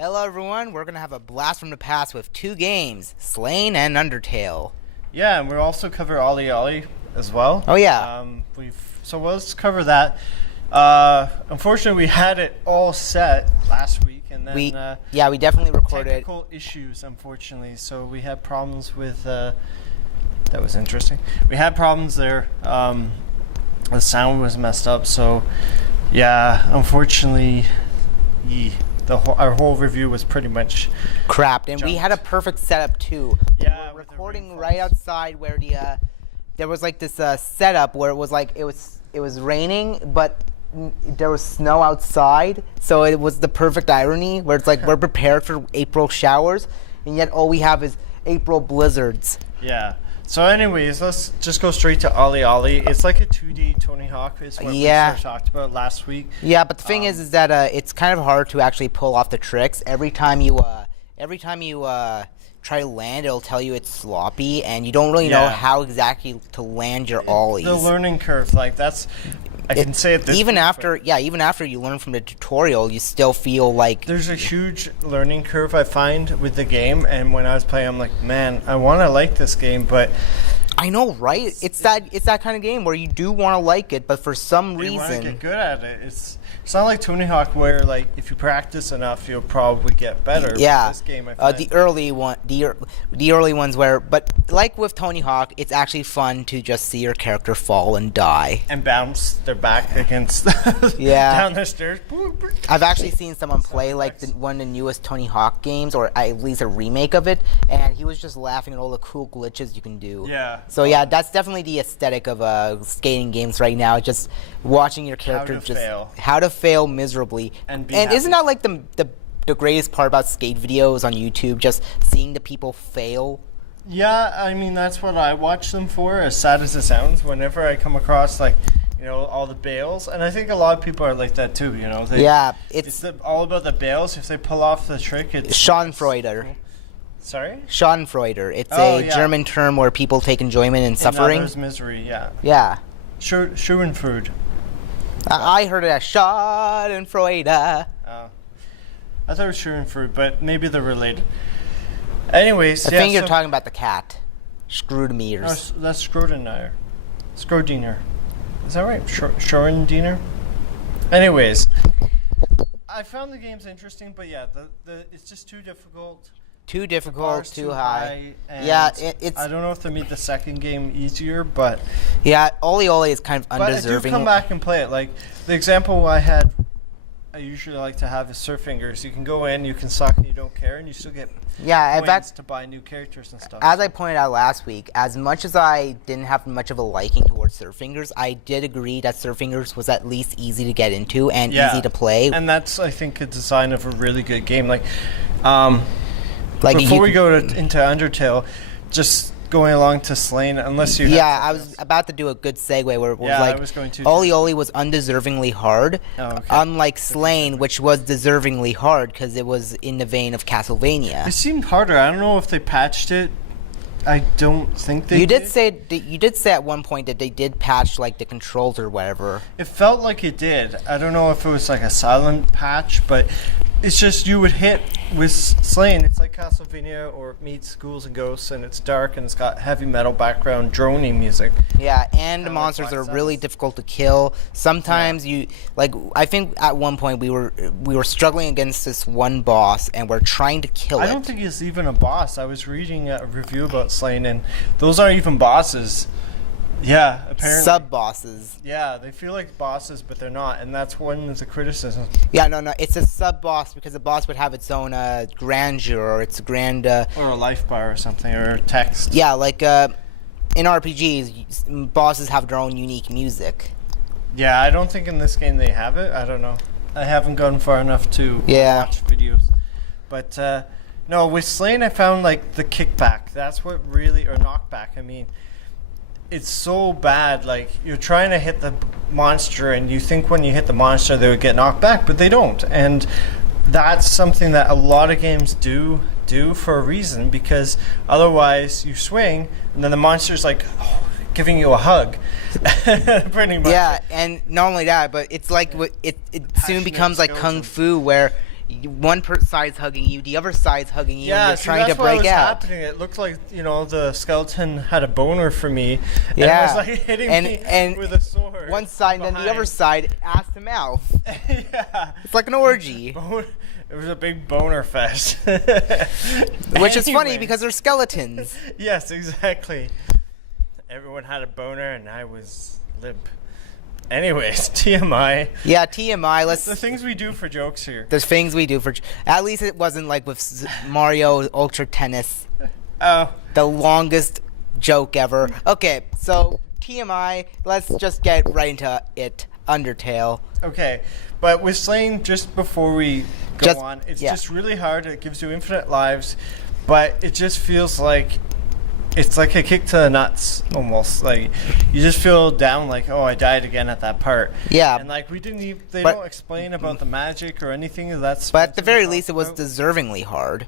Hello everyone, we're going to have a blast from the past with two games, Slain and Undertale. Yeah, and we'll also cover Ollie Ollie as well. Oh yeah. So let's cover that. Unfortunately, we had it all set last week, and then we definitely recorded. Technical issues, unfortunately. So we had problems with. That was interesting. We had problems there. The sound was messed up. So yeah, unfortunately, our whole review was pretty much crapped, and jumped. we had a perfect setup too. Yeah, we were recording right outside where there was like this setup where it was like it was raining, but there was snow outside, so it was the perfect irony where it's like we're prepared for April showers, and yet all we have is April blizzards. Yeah. So anyways, let's just go straight to Ollie Ollie. It's like a 2D Tony Hawk. It's what we talked about last week. Yeah, but the thing is that it's kind of hard to actually pull off the tricks. Every time you try to land, it'll tell you it's sloppy, and you don't really know how exactly to land your ollies. The learning curve, like that's. I can say it this even after you learn from the tutorial, you still feel like there's a huge learning curve I find with the game. And when I was playing, I'm like, man, I want to like this game, but I know, right? It's that kind of game where you do want to like it, but for some reason you want to get good at it. It's not like Tony Hawk where like if you practice enough, you'll probably get better. Yeah, this game, I find the early ones where, but like with Tony Hawk, it's actually fun to just see your character fall and die and bounce their back against down the stairs. I've actually seen someone play like one of the newest Tony Hawk games, or at least a remake of it, and he was just laughing at all the cool glitches you can do. Yeah. So yeah, that's definitely the aesthetic of skating games right now. Just watching your character how to fail miserably, and isn't that like the greatest part about skate videos on YouTube? Just seeing the people fail. Yeah, I mean that's what I watch them for. As sad as it sounds, whenever I come across like all the bails, and I think a lot of people are like that too. It's all about the bails. If they pull off the trick, it's Schadenfreude. Sorry? Schadenfreude. It's a German term where people take enjoyment in suffering. Others' misery, yeah. Yeah. Schadenfreude. I heard it as Schadenfreude. Oh. I thought it was Schadenfreude, but maybe they're related. Anyways, I think you're talking about the cat. Schrödinger's. Oh, that's Schrödinger. Schrödinger. Is that right? Schrödinger? Anyways. I found the games interesting, but yeah, it's just too difficult. Too difficult, too high. Yeah, it's. I don't know if they made the second game easier, but yeah, Ollie Ollie is kind of undeserving. But I do come back and play it. Like the example I usually like to have is Surf Fingers. You can go in, you can suck, and you don't care, and you still get points to buy new characters and stuff. As I pointed out last week, as much as I didn't have much of a liking towards Surf Fingers, I did agree that Surf Fingers was at least easy to get into and easy to play. And that's, I think, a design of a really good game. Before we go into Undertale, just going along to Slain, unless you... Yeah, I was about to do a good segue where it was I was going to Ollie Ollie was undeservingly hard, unlike Slain, which was deservingly hard because it was in the vein of Castlevania. It seemed harder. I don't know if they patched it. I don't think they did. You did say at one point that they did patch like the controls or whatever. It felt like it did. I don't know if it was like a silent patch, but it's just you would hit with Slain. It's like Castlevania or meets Ghouls and Ghosts, and it's dark and it's got heavy metal background, droning music. Yeah, and the monsters are really difficult to kill. Sometimes I think at one point we were struggling against this one boss and we're trying to kill it. I don't think it's even a boss. I was reading a review about Slain, and those aren't even bosses. Yeah, apparently. Sub-bosses. Yeah, they feel like bosses, but they're not, and that's one of the criticisms. Yeah, no, it's a sub-boss because the boss would have its own grandeur or its grand... or a life bar or something, or text. Yeah, like in RPGs, bosses have their own unique music. Yeah, I don't think in this game they have it. I don't know. I haven't gone far enough to watch videos. But, no, with Slain I found, like, the kickback. That's what really... Or knockback, I mean... It's so bad, like, you're trying to hit the monster, and you think when you hit the monster they would get knocked back, but they don't. And that's something that a lot of games do for a reason, because otherwise you swing, and then the monster's like giving you a hug. Pretty much. Yeah, and not only that, but it's like it soon becomes like Kung Fu, where side's hugging you, the other side's hugging you, Yeah, and you're see, trying that's to what break was out. happening. It looked like, the skeleton had a boner for me. Yeah. And it was like hitting me with a sword. One side, and then the other side, ass to mouth. Yeah. It's like an orgy. It was a big boner fest. Which is funny Anyways. because they're skeletons. Yes, exactly. Everyone had a boner and I was limp. Anyways, TMI. Yeah, TMI. The things we do for jokes here. The things we do for. At least it wasn't like with Mario Ultra Tennis. Oh. The longest joke ever. Okay, so TMI. Let's just get right into it. Undertale. Okay, but with Slaying, just before we go on, it's just really hard. It gives you infinite lives, but it just feels like it's like a kick to the nuts almost. Like you just feel down, like, oh, I died again at that part. Yeah. And like they don't explain about the magic or anything of that. But at the very least, it was deservingly hard.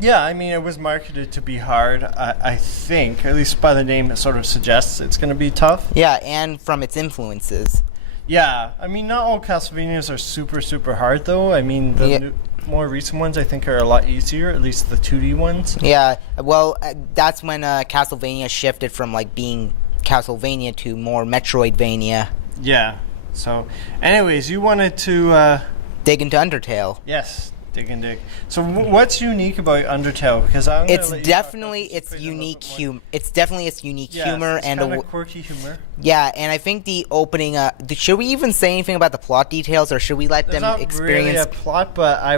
Yeah, I mean, it was marketed to be hard. I think, at least by the name, it sort of suggests it's going to be tough. Yeah, and from its influences. Yeah, I mean, not all Castlevanias are super, super hard, though. I mean, the more recent ones, I think, are a lot easier, at least the 2D ones. Yeah, well, that's when Castlevania shifted from, like, being Castlevania to more Metroidvania. Yeah, so, anyways, you wanted to... dig into Undertale. Yes, dig and dig. So, what's unique about Undertale? Because it's definitely its unique humor. It's definitely its unique humor it's and kind of quirky humor. Yeah, and I think the opening. Should we even say anything about the plot details, or should we let them experience? There's not really a plot, but I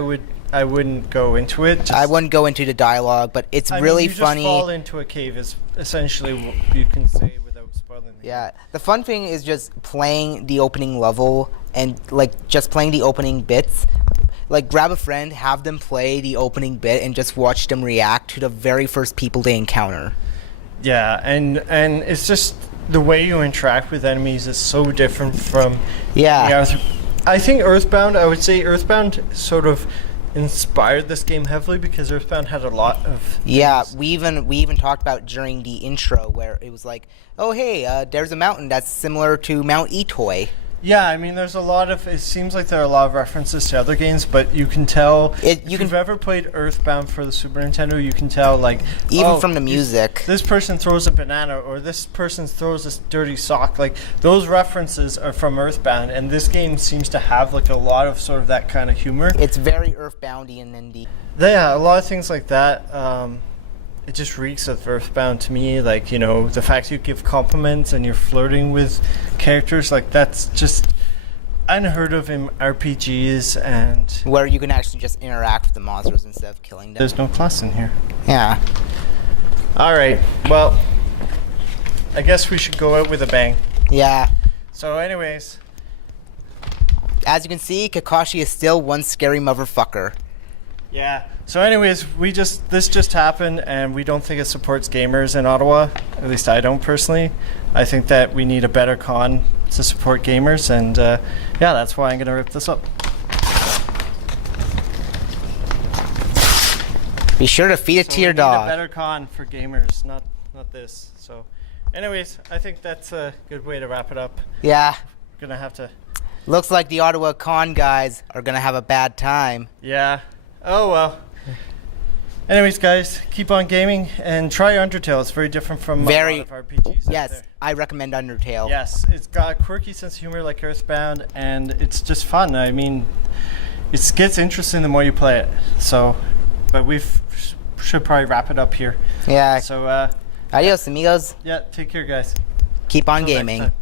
wouldn't go into it. I wouldn't go into the dialogue, but it's really funny. You just fall into a cave is essentially what you can say without spoiling. Yeah, the fun thing is just playing the opening level and like just playing the opening bits. Like, grab a friend, have them play the opening bit, and just watch them react to the very first people they encounter. Yeah, and it's just the way you interact with enemies is so different from... Yeah. I think Earthbound, I would say Earthbound sort of inspired this game heavily because Earthbound had a lot of... Yeah, we even talked about during the intro where it was like, oh, hey, there's a mountain that's similar to Mount Etoy. Yeah, I mean, there's a lot of... It seems like there are a lot of references to other games, but you can tell... If you've ever played Earthbound for the Super Nintendo, you can tell, like... Even from the music. This person throws a banana, or this person throws a dirty sock. Like, those references are from Earthbound, and this game seems to have, like, a lot of sort of that kind of humor. It's very Earthboundian indeed. Yeah, a lot of things like that. It just reeks of Earthbound to me. Like, the fact you give compliments and you're flirting with characters, like, that's just unheard of in RPGs. And where you can actually just interact with the monsters instead of killing them. There's no class in here. Yeah. Alright, well, I guess we should go out with a bang. Yeah. So anyways. As you can see, Kakashi is still one scary motherfucker. Yeah. So anyways, this just happened, and we don't think it supports gamers in Ottawa. At least I don't personally. I think that we need a better con to support gamers, and yeah, that's why I'm gonna rip this up. Be sure to feed it to your dog. We need a better con for gamers, not this. So, anyways, I think that's a good way to wrap it up. Yeah. We're gonna have to. Looks like the Ottawa con guys are gonna have a bad time. Yeah. Oh well. Anyways, guys, keep on gaming and try Undertale. It's very different from a lot of RPGs. Yes, I recommend Undertale. Yes, it's got a quirky sense of humor like Earthbound, and it's just fun. I mean, it gets interesting the more you play it. So, but we should probably wrap it up here. Yeah. So, adios, amigos. Yeah, take care, guys. Keep on Till next gaming. time.